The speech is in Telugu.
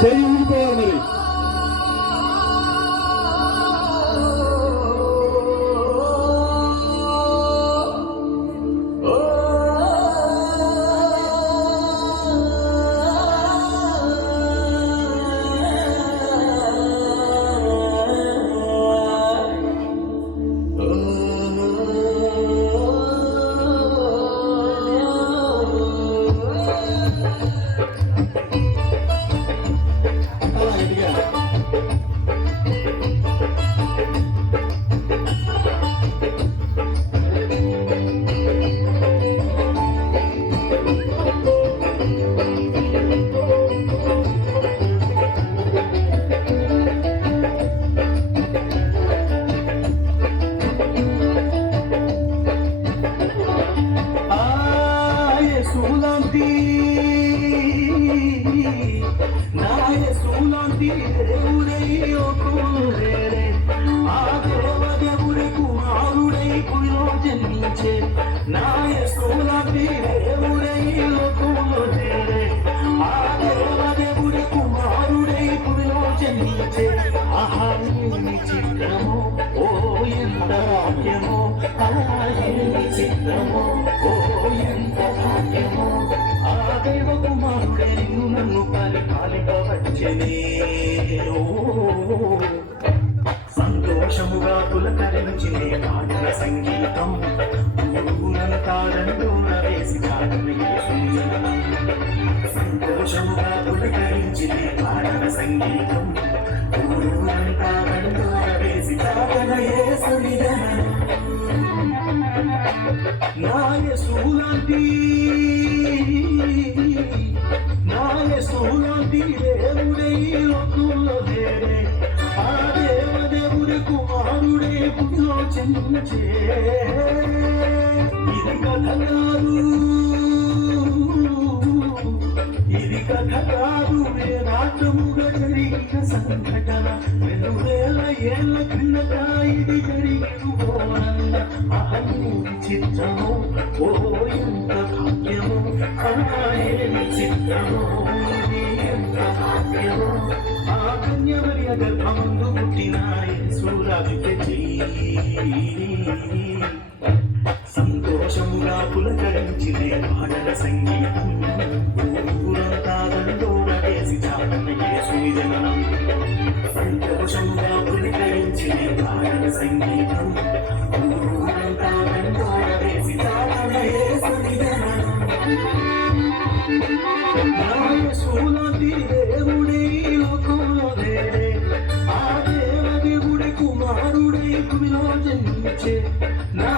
చెయ్యి ఊడిపోవాలి మరి. సంతోషముగా పులకరించినే పాటల సంగీతం తాడండూర వేసి సంతోషముగా పులకరించినే పాటల సంగీతం తాడండూర వేసి నాయసులాంటి దేవుడై లోకంలో దేరే ఆ దేవదేవుడి కుమారుడే పుట్టిలో చెంచే ఇది కథ కాదు నాటముగా జరిగిన సంఘటన 2000 ఏళ్ల క్రిందట ఇది జరిగిన చిత్రము ఓ ఎంత భాగ్యము అనాయని చిత్రము ఎంత భాగ్యము ఆ కన్యమరియ గర్భమందు పుట్టిన యేసురాజుకి సంతోషముగా పులకరించినే పాటల సంగీతం ఊరంతా దండోర వేసి చాటన యేసుని జననం సంతోషముగా పులకరించినే పాటల సంగీతం ఊరంతా దండోర వేసి చాటన యేసుని జననం యేసులాంటి దేవుడే లోకంలో లేడే ఆ దేవదేవుడి కుమారుడే భూమిలో జన్మించే నా